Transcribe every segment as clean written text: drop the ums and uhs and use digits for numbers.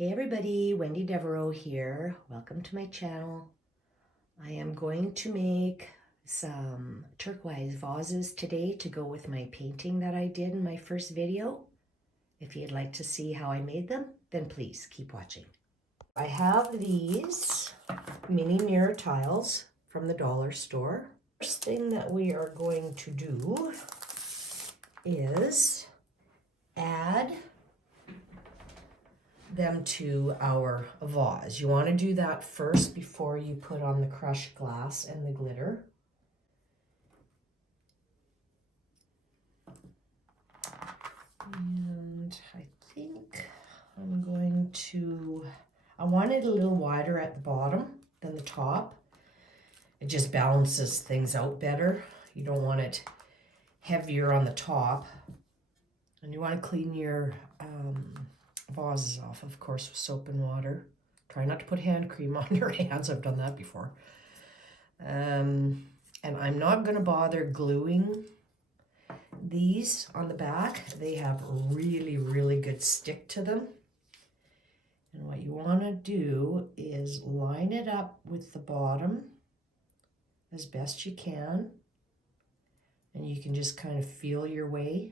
Hey everybody, Wendy Devereaux here. Welcome to my channel. I am going to make some turquoise vases today to go with my painting that I did in my first video. If you'd like to see how I made them, then please keep watching. I have these mini mirror tiles from the dollar store. First thing that we are going to do is add them to our vase. You want to do that first before you put on the crushed glass and the glitter. And I think I'm going to, I want it a little wider at the bottom than the top. It just balances things out better. You don't want it heavier on the top. And you want to clean your vases off, of course, with soap and water. Try not to put hand cream on your hands. I've done that before. And I'm not going to bother gluing these on the back. They have really, really good stick to them. And what you want to do is line it up with the bottom as best you can. And you can just kind of feel your way.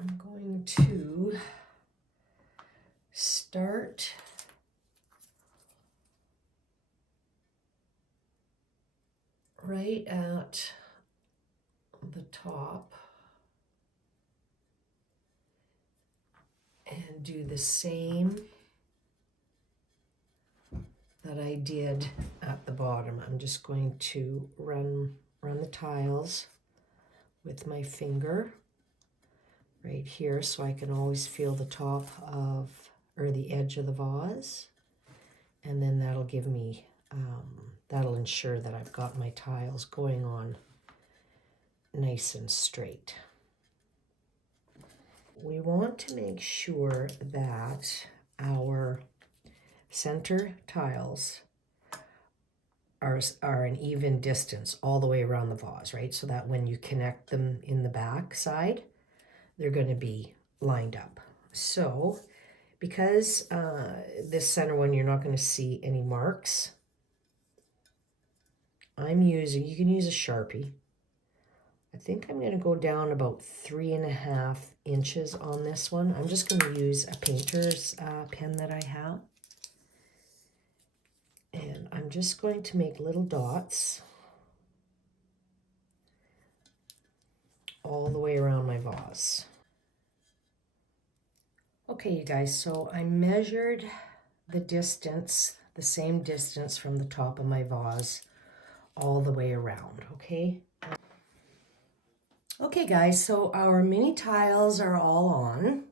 I'm going to start right at the top and do the same that I did at the bottom. I'm just going to run the tiles with my finger right here so I can always feel the top of, or the edge of the vase. And then that'll give me, that'll ensure that I've got my tiles going on nice and straight. We want to make sure that our center tiles are an even distance all the way around the vase, right? So that when you connect them in the back side, they're going to be lined up. So because this center one, you're not going to see any marks, I'm using, you can use a Sharpie. I think I'm going to go down about 3.5 inches on this one. I'm just going to use a painter's pen that I have. And I'm just going to make little dots all the way around my vase. Okay, you guys, so I measured the distance, the same distance from the top of my vase all the way around, okay? Okay, guys, so our mini tiles are all on.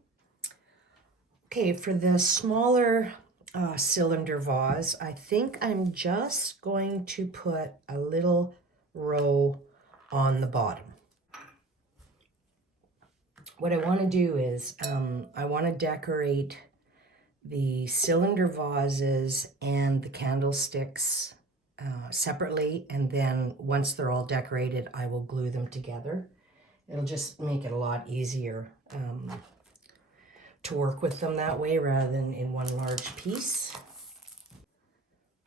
Okay, for the smaller cylinder vase, I think I'm just going to put a little row on the bottom. What I want to do is I want to decorate the cylinder vases and the candlesticks separately, and then once they're all decorated, I will glue them together. It'll just make it a lot easier to work with them that way rather than in one large piece.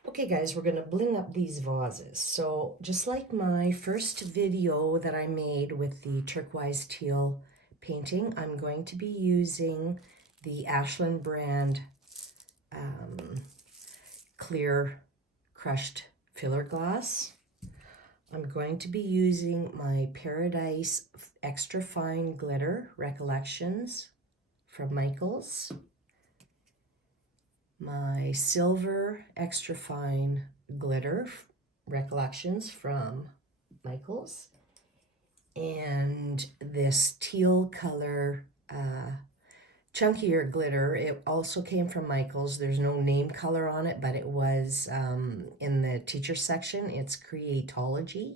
Okay guys, we're going to bling up these vases. So just like my first video that I made with the turquoise teal painting, I'm going to be using the Ashland brand clear crushed filler glass. I'm going to be using my Paradise Extra Fine Glitter Recollections from Michaels, my Silver Extra Fine Glitter Recollections from Michaels, and this teal color chunkier glitter. It also came from Michaels. There's no name color on it, but it was in the teacher section. It's Creatology.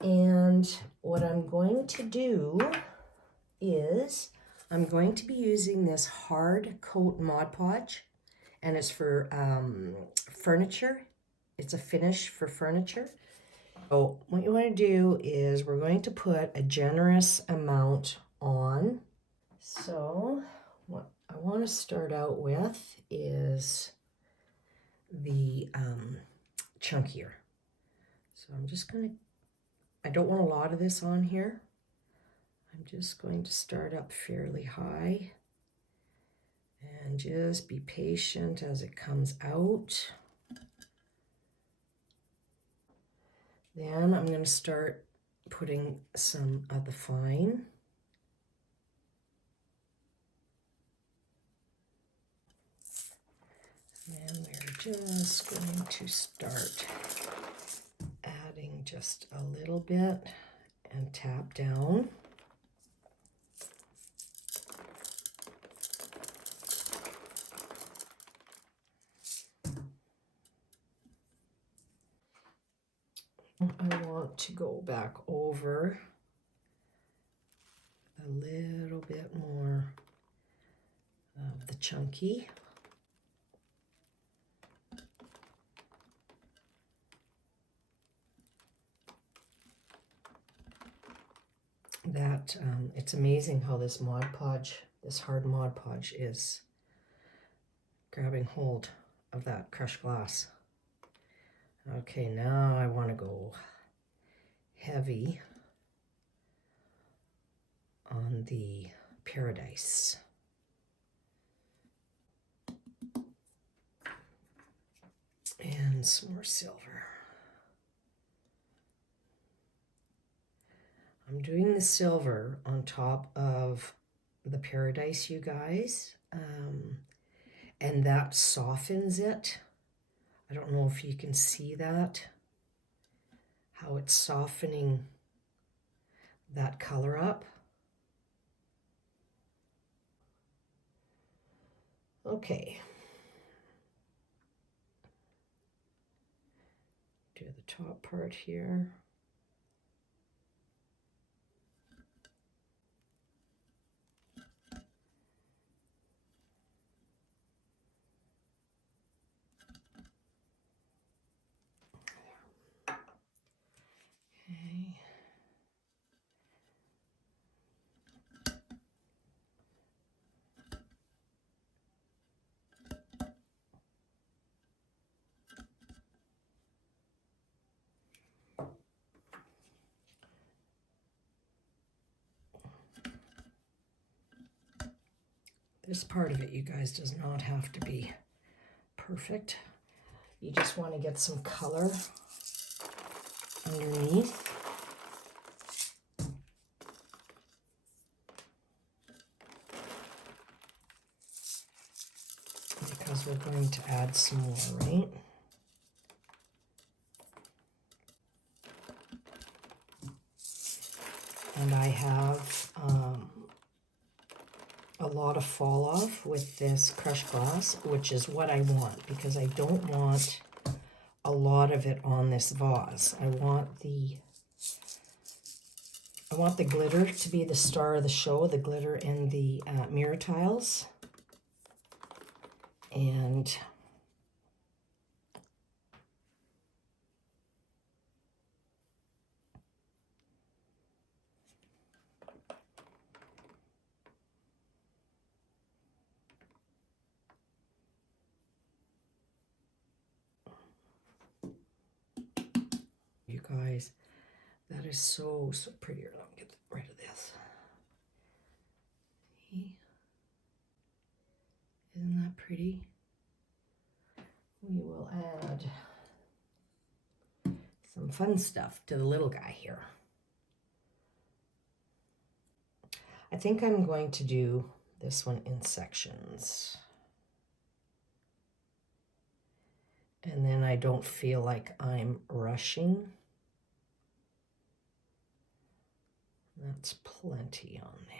And what I'm going to do is I'm going to be using this hard coat Mod Podge, and it's for furniture. It's a finish for furniture. So what you want to do is we're going to put a generous amount on. So what I want to start out with is the chunkier. So I'm just going to, I don't want a lot of this on here. I'm just going to start up fairly high and just be patient as it comes out. Then I'm going to start putting some of the fine. And we're just going to start adding just a little bit and tap down. I want to go back over a little bit more of the chunky. That it's amazing how this Mod Podge, this hard Mod Podge, is grabbing hold of that crushed glass. Okay, now I want to go heavy on the Paradise. And some more silver. I'm doing the silver on top of the Paradise, you guys, and that softens it. I don't know if you can see that, how it's softening that color up. Okay. Do the top part here. Okay. This part of it, you guys, does not have to be perfect. You just want to get some color underneath. Because we're going to add some more, right? And I have a lot of fall off with this crushed glass, which is what I want, because I don't want a lot of it on this vase. I want the glitter to be the star of the show, the glitter in the mirror tiles. And you guys, that is so pretty. Let me get rid of this. See? Isn't that pretty? We will add some fun stuff to the little guy here. I think I'm going to do this one in sections. And then I don't feel like I'm rushing. That's plenty on there.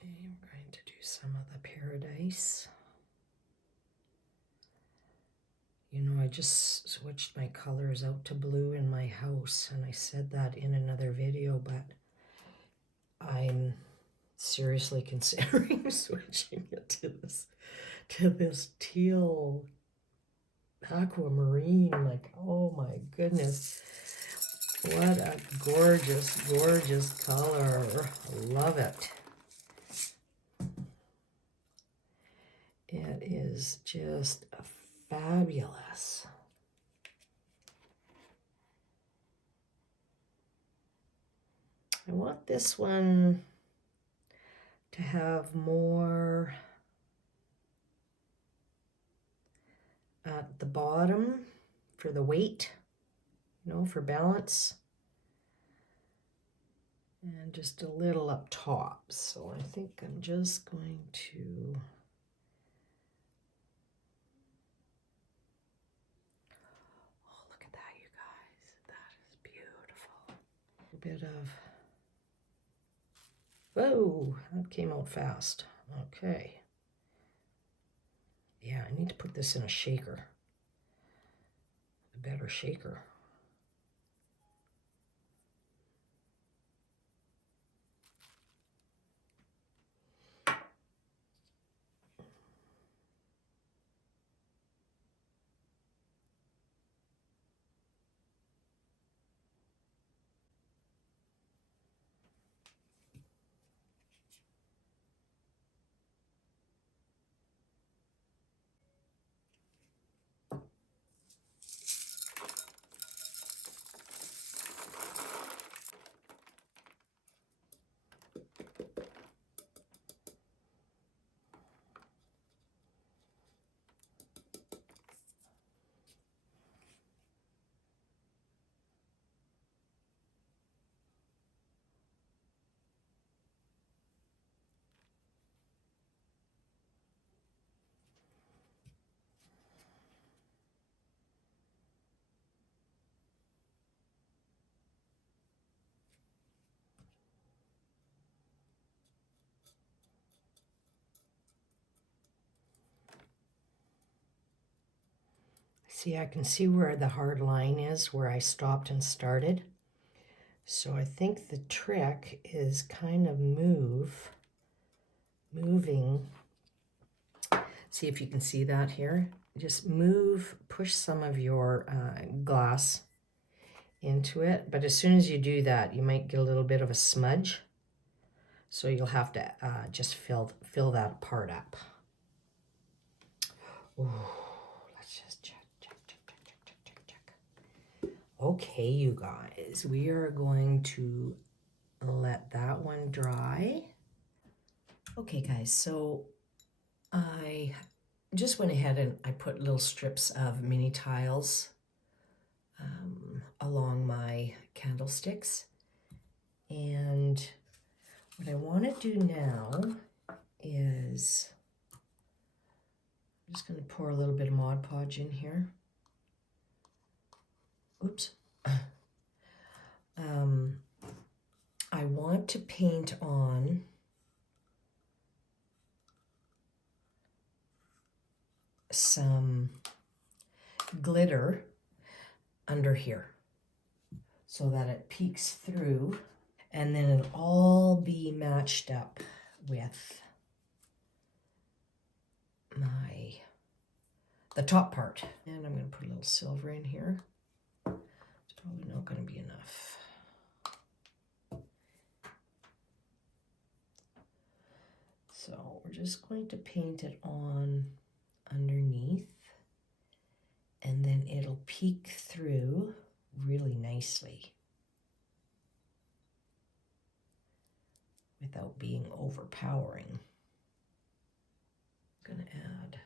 Okay, I'm going to do some of the Paradise. You know, I just switched my colors out to blue in my house, and I said that in another video, but I'm seriously considering switching it to this teal aquamarine. Like, oh my goodness, what a gorgeous, gorgeous color. I love it. It is just fabulous. I want this one to have more at the bottom for the weight, you know, for balance, and just a little up top. So I think I'm just going to look at that, you guys. That is beautiful. A bit of, whoa, that came out fast. Okay. Yeah, I need to put this in a shaker. A better shaker. See, I can see where the hard line is, where I stopped and started. So I think the trick is kind of moving. See if you can see that here. Just push some of your glass into it. But as soon as you do that, you might get a little bit of a smudge. So you'll have to just fill that part up. Ooh, let's just check. Okay, you guys, we are going to let that one dry. Okay, guys, so I just went ahead and I put little strips of mini tiles along my candlesticks. And what I want to do now is I'm just going to pour a little bit of Mod Podge in here. Oops. I want to paint on some glitter under here so that it peeks through, and then it'll all be matched up with the top part. And I'm going to put a little silver in here. It's probably not going to be enough. So we're just going to paint it on underneath, and then it'll peek through really nicely without being overpowering. I'm going to add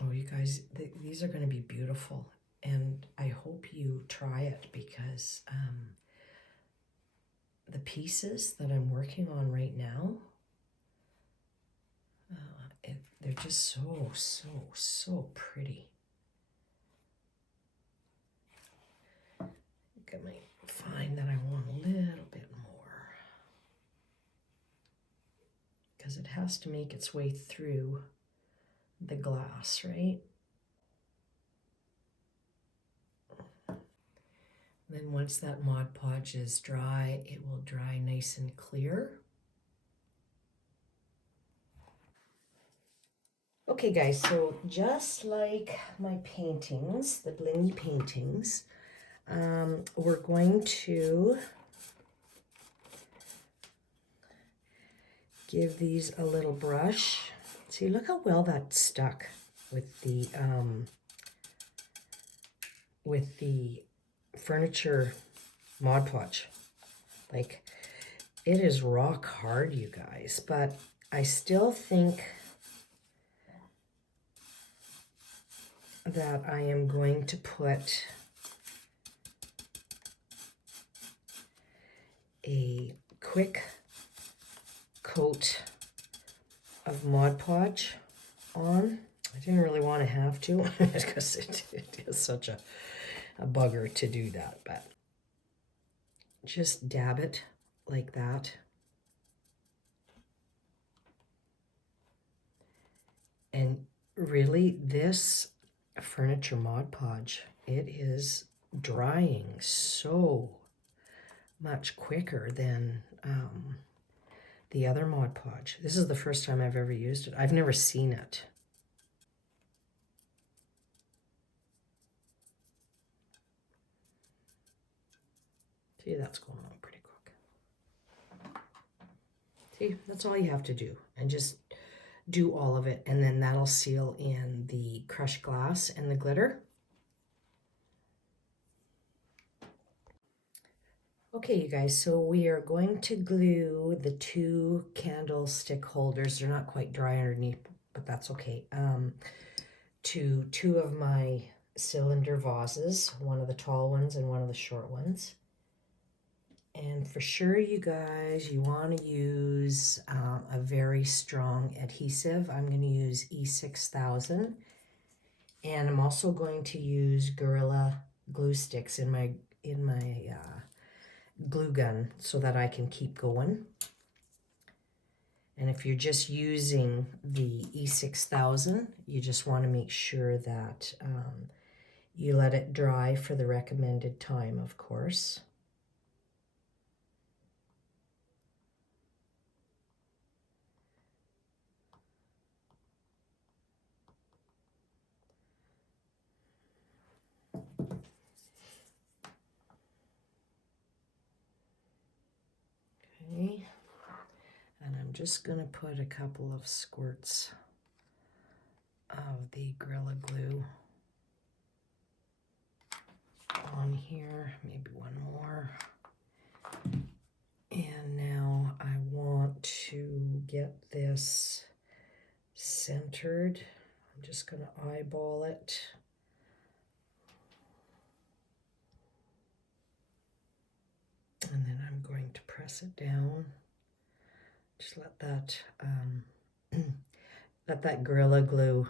oh, you guys, these are going to be beautiful, and I hope you try it, because the pieces that I'm working on right now, They're just so, so, so pretty. I think I might find that I want a little bit more, because it has to make its way through the glass, right? Then once that Mod Podge is dry, it will dry nice and clear. Okay guys, so just like my paintings, the blingy paintings, we're going to give these a little brush. See, look how well that stuck with the furniture Mod Podge. Like, it is rock hard, you guys, but I still think that I am going to put a quick coat of Mod Podge on. I didn't really want to have to because it is such a bugger to do that, but just dab it like that. And really, this furniture Mod Podge, it is drying so much quicker than the other Mod Podge. This is the first time I've ever used it. I've never seen it. See, that's going on pretty quick. See, that's all you have to do. And just do all of it. And then that'll seal in the crushed glass and the glitter. Okay, you guys, so we are going to glue the two candlestick holders. They're not quite dry underneath, but that's okay. To two of my cylinder vases, one of the tall ones and one of the short ones. And for sure, you guys, you want to use a very strong adhesive. I'm going to use E6000. And I'm also going to use Gorilla glue sticks in my glue gun so that I can keep going. And if you're just using the E6000, you just want to make sure that you let it dry for the recommended time, of course. Okay, and I'm just going to put a couple of squirts of the Gorilla Glue on here, maybe one more. And now I want to get this centered. I'm just going to eyeball it. And then I'm going to press it down. Just let that let that Gorilla Glue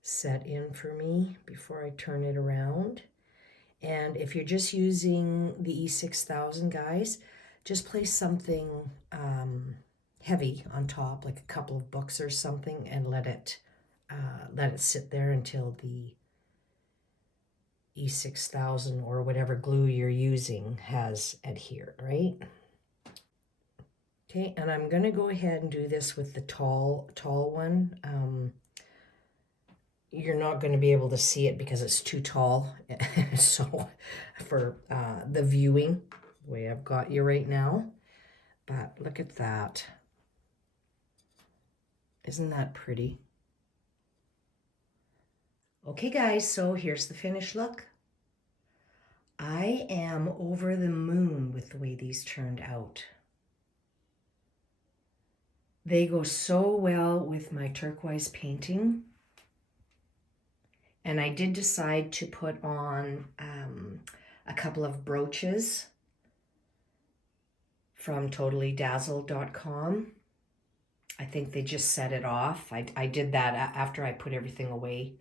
set in for me before I turn it around. And if you're just using the E6000, guys, just place something heavy on top, like a couple of books or something, and let it sit there until the E6000 or whatever glue you're using has adhered, right? Okay, and I'm going to go ahead and do this with the tall one. You're not going to be able to see it because it's too tall. So for the viewing, the way I've got you right now. But look at that. Isn't that pretty? Okay, guys, so here's the finished look. I am over the moon with the way these turned out. They go so well with my turquoise painting. And I did decide to put on a couple of brooches from totallydazzled.com. I think they just set it off. I did that after I put everything away.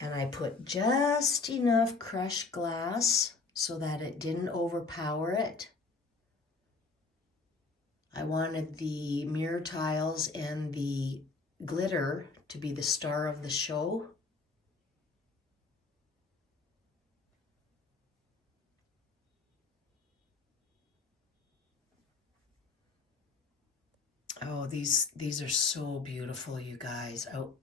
And I put just enough crushed glass so that it didn't overpower it. I wanted the mirror tiles and the glitter to be the star of the show. Oh, these are so beautiful, you guys. Oh,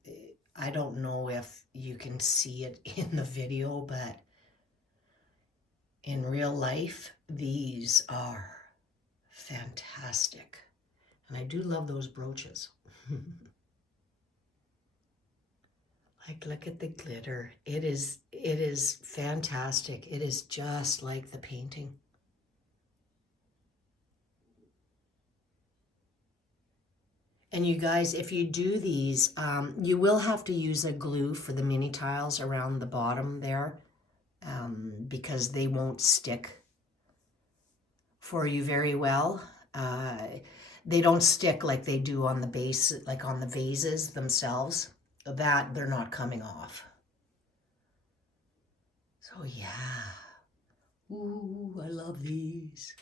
I don't know if you can see it in the video, but in real life, these are fantastic. And I do love those brooches. Like, look at the glitter. It is fantastic. It is just like the painting. And you guys, if you do these, you will have to use a glue for the mini tiles around the bottom there, because they won't stick for you very well. They don't stick like they do on the base, like on the vases themselves. That they're not coming off. So yeah. Ooh, I love these.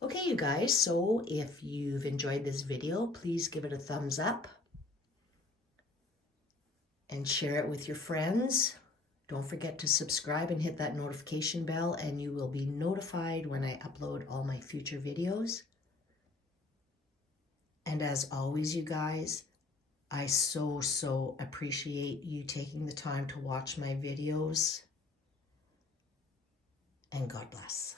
Okay, you guys, so if you've enjoyed this video, please give it a thumbs up and share it with your friends. Don't forget to subscribe and hit that notification bell, and you will be notified when I upload all my future videos. And as always, you guys, I so appreciate you taking the time to watch my videos. And God bless.